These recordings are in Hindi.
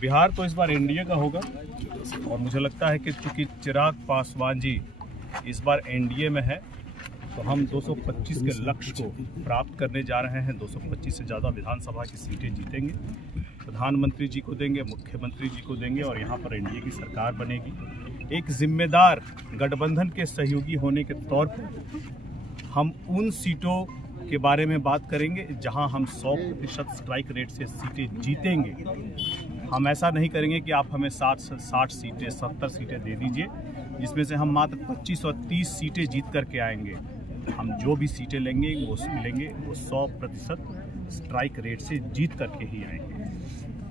बिहार तो इस बार एनडीए का होगा और मुझे लगता है कि चूंकि चिराग पासवान जी इस बार एनडीए में है तो हम 225 के लक्ष्य को प्राप्त करने जा रहे हैं। 225 से ज़्यादा विधानसभा की सीटें जीतेंगे, प्रधानमंत्री जी को देंगे, मुख्यमंत्री जी को देंगे और यहाँ पर एनडीए की सरकार बनेगी। एक जिम्मेदार गठबंधन के सहयोगी होने के तौर पर हम उन सीटों के बारे में बात करेंगे जहां हम 100% स्ट्राइक रेट से सीटें जीतेंगे। हम ऐसा नहीं करेंगे कि आप हमें 60 सीटें 70 सीटें दे दीजिए जिसमें से हम मात्र 25 और 30 सीटें जीत करके आएंगे। हम जो भी सीटें लेंगे वो 100% स्ट्राइक रेट से जीत करके ही आएंगे।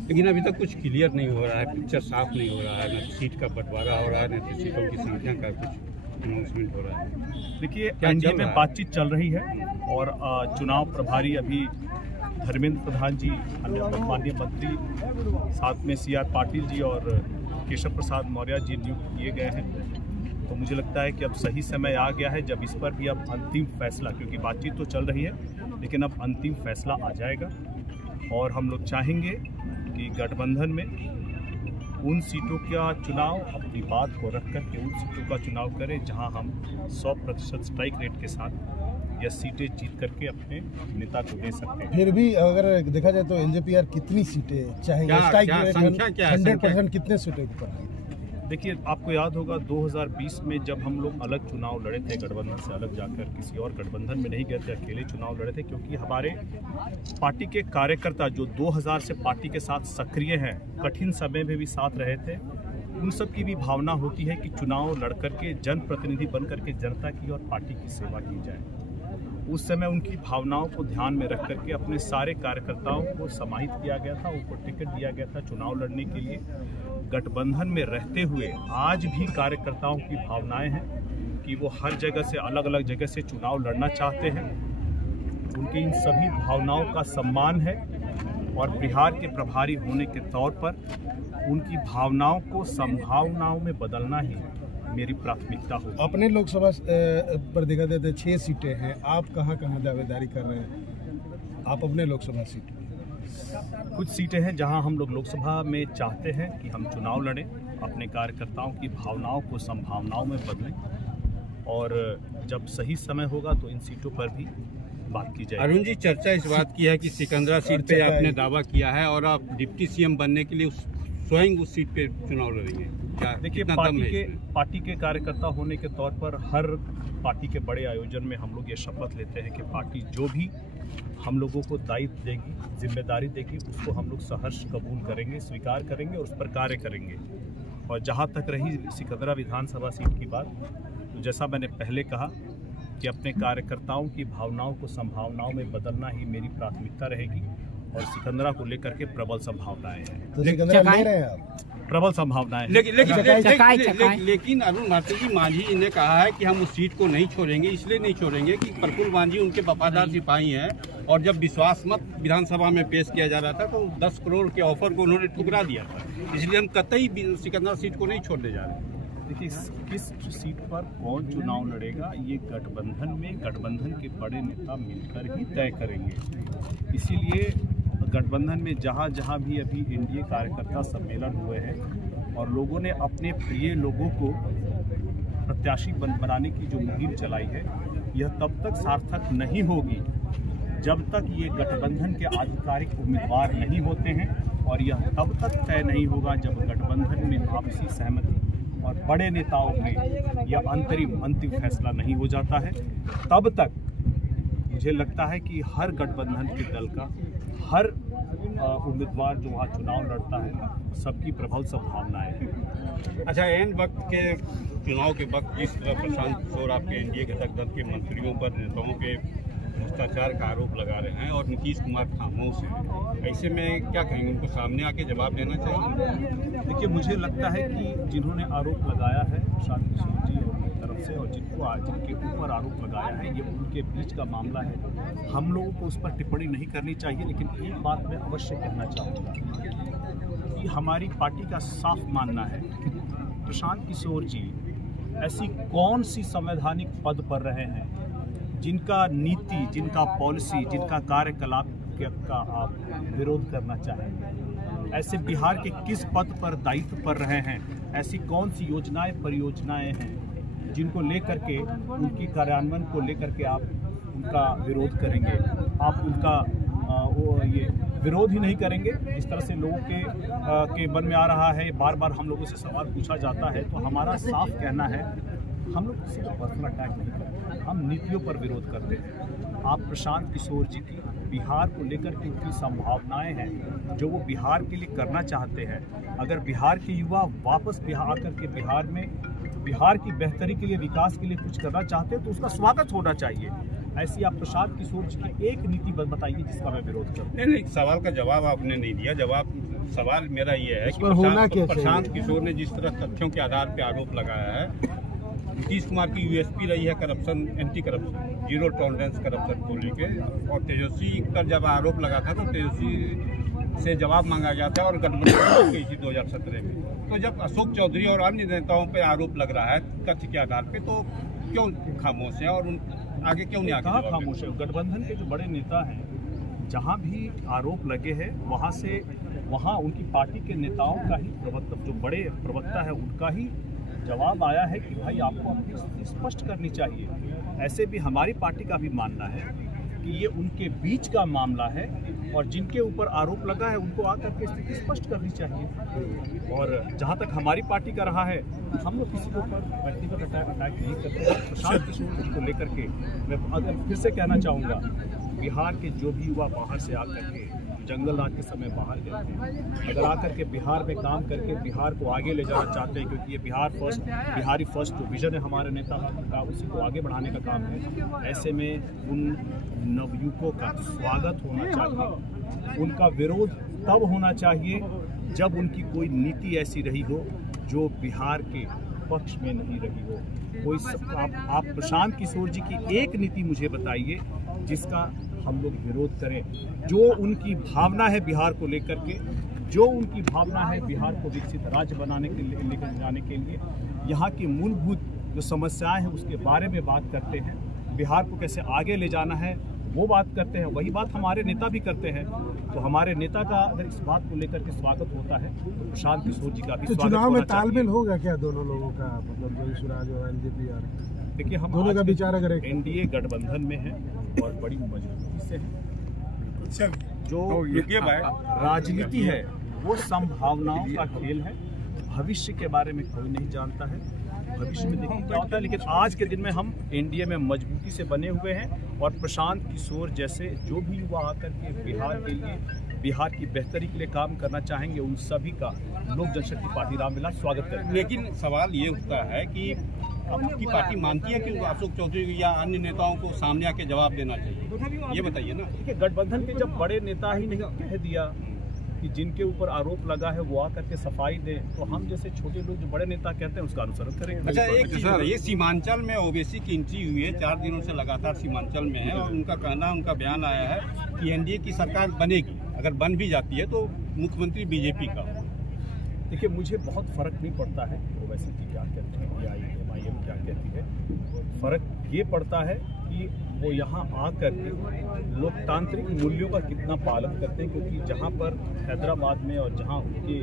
लेकिन अभी तक कुछ क्लियर नहीं हो रहा है, पिक्चर साफ नहीं हो रहा है, न सीट का बंटवारा हो रहा है, न तो सीटों की संख्या का कुछ अनाउंसमेंट हो रहा है। देखिए, एनडीए में बातचीत चल रही है और चुनाव प्रभारी अभी धर्मेंद्र प्रधान जी, माननीय मंत्री, साथ में CR पाटिल जी और केशव प्रसाद मौर्य जी नियुक्त किए गए हैं। तो मुझे लगता है कि अब सही समय आ गया है जब इस पर भी अब अंतिम फैसला, क्योंकि बातचीत तो चल रही है लेकिन अब अंतिम फैसला आ जाएगा और हम लोग चाहेंगे कि गठबंधन में उन सीटों का चुनाव, अपनी बात को रख कर के उन सीटों का चुनाव करें जहां हम 100% स्ट्राइक रेट के साथ या सीटें जीत करके अपने नेता को दे सकते हैं। फिर भी अगर देखा जाए तो एलजेपीआर कितनी सीटें चाहेंगे? स्ट्राइक रेट 100% कितने सीटों पर है? देखिए, आपको याद होगा 2020 में जब हम लोग अलग चुनाव लड़े थे, गठबंधन से अलग जाकर किसी और गठबंधन में नहीं गए थे, अकेले चुनाव लड़े थे, क्योंकि हमारे पार्टी के कार्यकर्ता जो 2000 से पार्टी के साथ सक्रिय हैं, कठिन समय में भी साथ रहे थे, उन सब की भी भावना होती है कि चुनाव लड़ करके जनप्रतिनिधि बन करके जनता की और पार्टी की सेवा की जाए। उस समय उनकी भावनाओं को ध्यान में रख करके अपने सारे कार्यकर्ताओं को समाहित किया गया था, उनको टिकट दिया गया था चुनाव लड़ने के लिए। गठबंधन में रहते हुए आज भी कार्यकर्ताओं की भावनाएं हैं कि वो हर जगह से, अलग अलग जगह से चुनाव लड़ना चाहते हैं। उनकी इन सभी भावनाओं का सम्मान है और बिहार के प्रभारी होने के तौर पर उनकी भावनाओं को संभावनाओं में बदलना ही मेरी प्राथमिकता होगी। अपने लोकसभा पर देखा जाए तो 6 सीटें हैं, आप कहाँ दावेदारी कर रहे हैं? आप अपने लोकसभा सीट, कुछ सीटें हैं जहां हम लोग लोकसभा में चाहते हैं कि हम चुनाव लड़ें, अपने कार्यकर्ताओं की भावनाओं को संभावनाओं में बदलें और जब सही समय होगा तो इन सीटों पर भी बात की जाएगी। अरुण जी, चर्चा इस बात की है कि सिकंदरा सीट पे आपने दावा किया है और आप डिप्टी CM बनने के लिए स्वयं उस सीट पे चुनाव लड़ेंगे। देखिए, पार्टी के कार्यकर्ता होने के तौर पर हर पार्टी के बड़े आयोजन में हम लोग ये शपथ लेते हैं कि पार्टी जो भी हम लोगों को दायित्व देगी, जिम्मेदारी देगी, उसको हम लोग सहर्ष कबूल करेंगे, स्वीकार करेंगे और उस पर कार्य करेंगे। और जहां तक रही सिकंदरा विधानसभा सीट की बात, तो जैसा मैंने पहले कहा कि अपने कार्यकर्ताओं की भावनाओं को संभावनाओं में बदलना ही मेरी प्राथमिकता रहेगी और सिकंदरा को लेकर के प्रबल संभावनाएं हैं। तो सिकंदरा ले रहे हैं आप? प्रबल संभावनाएं। लेकिन अरुण भारती जी, मांझी जी ने कहा है कि हम उस सीट को नहीं छोड़ेंगे। इसलिए नहीं छोड़ेंगे कि प्रफुल्ल मांझी उनके वफादार सिपाही हैं और जब विश्वास मत विधानसभा में पेश किया जा रहा था तो 10 करोड़ के ऑफर को उन्होंने ठुकरा दिया था। इसलिए हम कतई सिकंदरा सीट को नहीं छोड़ने जा रहे। देखिए, किस सीट पर कौन चुनाव लड़ेगा ये गठबंधन के बड़े नेता मिलकर ही तय करेंगे। इसीलिए गठबंधन में जहां जहां भी अभी एनडीए कार्यकर्ता सम्मेलन हुए हैं और लोगों ने अपने प्रिय लोगों को प्रत्याशी बनाने की जो मुहिम चलाई है, यह तब तक सार्थक नहीं होगी जब तक ये गठबंधन के आधिकारिक उम्मीदवार नहीं होते हैं और यह तब तक तय नहीं होगा जब गठबंधन में आपसी सहमति और बड़े नेताओं में यह अंतिम फैसला नहीं हो जाता है। तब तक मुझे लगता है कि हर गठबंधन के दल का हर उम्मीदवार जो वहाँ चुनाव लड़ता है, सबकी प्रबल संभावनाएं हैं। अच्छा, एन वक्त के चुनाव के वक्त जिस तरह प्रशांत किशोर आपके एनडीए घटक दल के मंत्रियों पर, नेताओं पे भ्रष्टाचार का आरोप लगा रहे हैं और नीतीश कुमार खामोश हैं, ऐसे में क्या कहेंगे? उनको सामने आके जवाब देना चाहिए। देखिए, मुझे लगता है कि जिन्होंने आरोप लगाया है प्रशांत किशोर जी की तरफ से और जिनके ऊपर आरोप लगाया है, ये उनके बीच का मामला है। हम लोगों को उस पर टिप्पणी नहीं करनी चाहिए। लेकिन एक बात मैं अवश्य कहना चाहूँगा कि हमारी पार्टी का साफ मानना है कि प्रशांत किशोर जी ऐसी कौन सी संवैधानिक पद पर रहे हैं जिनका नीति, जिनका पॉलिसी, जिनका कार्यकलाप का आप विरोध करना चाहेंगे। ऐसे बिहार के किस पद पर दायित्व पर रहे हैं, ऐसी कौन सी योजनाएं परियोजनाएं हैं जिनको लेकर के उनकी कार्यान्वयन को लेकर के आप उनका विरोध करेंगे, आप उनका ये विरोध ही नहीं करेंगे। जिस तरह से लोगों के मन में आ रहा है, बार बार हम लोगों से सवाल पूछा जाता है, तो हमारा साफ कहना है हम लोग किसी को पर्सनल अटैक नहीं करते, हम नीतियों पर विरोध करते हैं। आप प्रशांत किशोर जी की बिहार को लेकर के उनकी संभावनाएं हैं जो वो बिहार के लिए करना चाहते हैं, अगर बिहार के युवा वापस बिहार आकर के बिहार में बिहार की बेहतरी के लिए, विकास के लिए कुछ करना चाहते हैं तो उसका स्वागत होना चाहिए। ऐसी आप प्रशांत किशोर जी की एक नीति बताइए जिसका मैं विरोध करूं। नहीं, सवाल का जवाब आपने नहीं दिया। सवाल मेरा ये है कि प्रशांत किशोर ने जिस तरह तथ्यों के आधार पर आरोप लगाया है, नीतीश कुमार की यूएसपी रही है corruption, anti corruption, zero tolerance corruption को लेके, और तेजस्वी पर जब आरोप लगा था तो तेजस्वी से जवाब मांगा गया था और गठबंधन की थी 2017 में। तो जब अशोक चौधरी और अन्य नेताओं पर आरोप लग रहा है तथ्य के आधार पे, तो क्यों खामोश है और आगे क्यों नहीं? कहाँ खामोश है? गठबंधन के जो बड़े नेता हैं, जहाँ भी आरोप लगे हैं वहाँ उनकी पार्टी के नेताओं का ही जो बड़े प्रवक्ता है उनका ही जवाब आया है कि भाई आपको अपनी स्थिति स्पष्ट करनी चाहिए। ऐसे भी हमारी पार्टी का भी मानना है कि ये उनके बीच का मामला है और जिनके ऊपर आरोप लगा है उनको आकर के स्थिति स्पष्ट करनी चाहिए। और जहाँ तक हमारी पार्टी का रहा है, हम लोग किसी के ऊपर व्यक्तिगत अटैक नहीं करते। प्रशांत किशोर जी को लेकर के मैं अगर फिर से कहना चाहूँगा, बिहार के जो भी युवा बाहर से आकर के जंगल राज के समय बाहर गए थे, अगर आकर के बिहार में काम करके बिहार को आगे ले जाना चाहते हैं, क्योंकि ये बिहारी फर्स्ट जो विजन है हमारे नेता का, उसी को आगे बढ़ाने का काम है। ऐसे में उन नवयुवकों का स्वागत होना चाहिए, उनका विरोध तब होना चाहिए जब उनकी कोई नीति ऐसी रही हो जो बिहार के पक्ष में नहीं रही हो। आप प्रशांत किशोर जी की एक नीति मुझे बताइए जिसका हम लोग विरोध करें, जो उनकी भावना है बिहार को लेकर के, जो उनकी भावना है बिहार को विकसित राज्य बनाने के लिए, लेकर जाने के लिए, यहाँ की मूलभूत जो समस्याएं हैं उसके बारे में बात करते हैं, बिहार को कैसे आगे ले जाना है वो बात करते हैं। वही बात हमारे नेता भी करते हैं। तो हमारे नेता का अगर इस बात को लेकर के स्वागत होता है तो प्रशांत किशोर जी का भी स्वागत चुनाव में तालमेल होगा क्या दोनों लोगों का, मतलब जोगी स्वराज और एलजेपी? देखिए, हम दोनों का विचार अगर एनडीए गठबंधन में है और बड़ी मजबूती से है। जो राजनीति है वो संभावनाओं का खेल है, भविष्य के बारे में कोई नहीं जानता है, भविष्य में देखिए क्या होता है। लेकिन आज के दिन में हम एनडीए में मजबूती से बने हुए हैं और प्रशांत किशोर जैसे जो भी युवा आकर के बिहार के लिए, बिहार की बेहतरी के लिए काम करना चाहेंगे, उन सभी का लोक जनशक्ति पार्टी रामविलास स्वागत करेंगे। लेकिन सवाल ये उठता है कि आपकी पार्टी मानती है कि अशोक चौधरी या अन्य नेताओं को सामने आके जवाब देना चाहिए? ये बताइए ना। देखिए, गठबंधन के जब बड़े नेता ही नहीं कह दिया कि जिनके ऊपर आरोप लगा है वो आकर के सफाई दे, तो हम जैसे छोटे लोग जो बड़े नेता कहते हैं उसका अनुसरण करेंगे। अच्छा, एक चीज ये सीमांचल में ओवैसी की एंट्री हुई है, 4 दिनों से लगातार सीमांचल में है और उनका बयान आया है कि एनडीए की सरकार बनेगी, अगर बन भी जाती है तो मुख्यमंत्री बीजेपी का। देखिए, मुझे बहुत फर्क नहीं पड़ता है ओवैसी की क्या कहते हैं या एमआईएम क्या कहती है। फर्क ये पड़ता है कि वो यहाँ आकर के लोकतांत्रिक मूल्यों का कितना पालन करते हैं, क्योंकि जहाँ पर हैदराबाद में और जहाँ उनके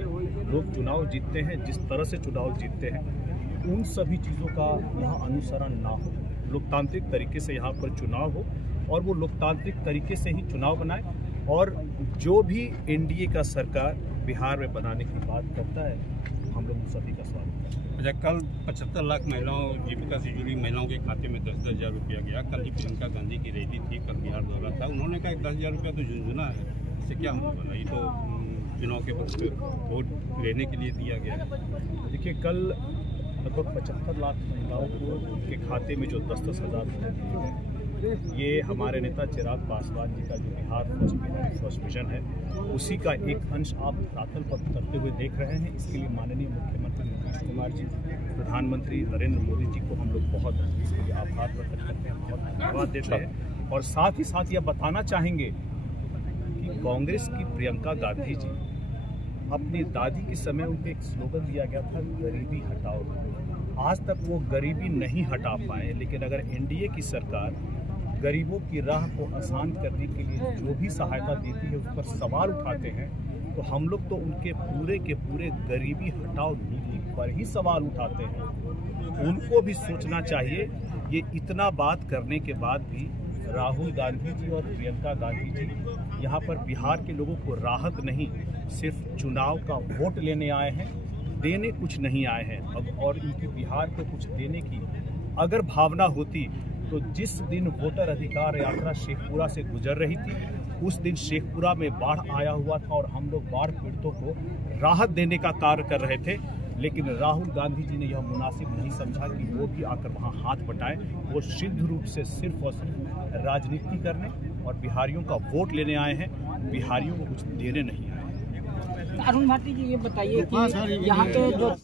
लोग चुनाव जीतते हैं, जिस तरह से चुनाव जीतते हैं, उन सभी चीज़ों का यहाँ अनुसरण ना हो, लोकतांत्रिक तरीके से यहाँ पर चुनाव हो और वो लोकतांत्रिक तरीके से ही चुनाव बनाए। और जो भी एनडीए का सरकार बिहार में बनाने की बात करता है, हम लोग सभी का स्वागत करते हैं। अच्छा, कल 75 लाख महिलाओं, जीविका से जुड़ी महिलाओं के खाते में 10-10 हज़ार रुपया गया। कल ही प्रियंका गांधी की रैली थी, कल बिहार दौरा था, उन्होंने कहा 10 हज़ार रुपया तो झुंझुना है, इससे क्या होगा? ये तो चुनाव के वोट लेने के लिए दिया गया है। देखिए, कल लगभग 75 लाख महिलाओं को उनके खाते में जो 10-10 हज़ार रुपये दिए गए, ये हमारे नेता चिराग पासवान जी का जो बिहार फर्स्ट विजन है उसी का एक अंश आप दाखिल करते हुए देख रहे हैं। इसके लिए माननीय मुख्यमंत्री नीतीश कुमार जी, प्रधानमंत्री नरेंद्र मोदी जी को हम लोग बहुत इसके लिए आभार प्रकट करते हैं, बहुत धन्यवाद देते हैं। और साथ ही साथ यह बताना चाहेंगे कि कांग्रेस की प्रियंका गांधी जी, अपनी दादी के समय उनको एक स्लोगन दिया गया था, गरीबी हटाओ। आज तक वो गरीबी नहीं हटा पाए, लेकिन अगर एनडीए की सरकार गरीबों की राह को आसान करने के लिए जो भी सहायता देती है उस पर सवाल उठाते हैं, तो हम लोग तो उनके पूरे के पूरे गरीबी हटाओ नीति पर ही सवाल उठाते हैं। उनको भी सोचना चाहिए। ये इतना बात करने के बाद भी राहुल गांधी जी और प्रियंका गांधी जी यहाँ पर बिहार के लोगों को राहत नहीं, सिर्फ चुनाव का वोट लेने आए हैं, देने कुछ नहीं आए हैं। अब और इनकी बिहार को कुछ देने की अगर भावना होती तो जिस दिन वोटर अधिकार यात्रा शेखपुरा से गुजर रही थी उस दिन शेखपुरा में बाढ़ आया हुआ था और हम लोग बाढ़ पीड़ितों को राहत देने का कार्य कर रहे थे। लेकिन राहुल गांधी जी ने यह मुनासिब नहीं समझा कि वो भी आकर वहां हाथ बटाएं। वो सिद्ध रूप से सिर्फ और सिर्फ राजनीति करने और बिहारियों का वोट लेने आए हैं, बिहारियों को कुछ देने नहीं आए हैं। अरुण भारती जी, ये बताइए कि यहाँ पे जो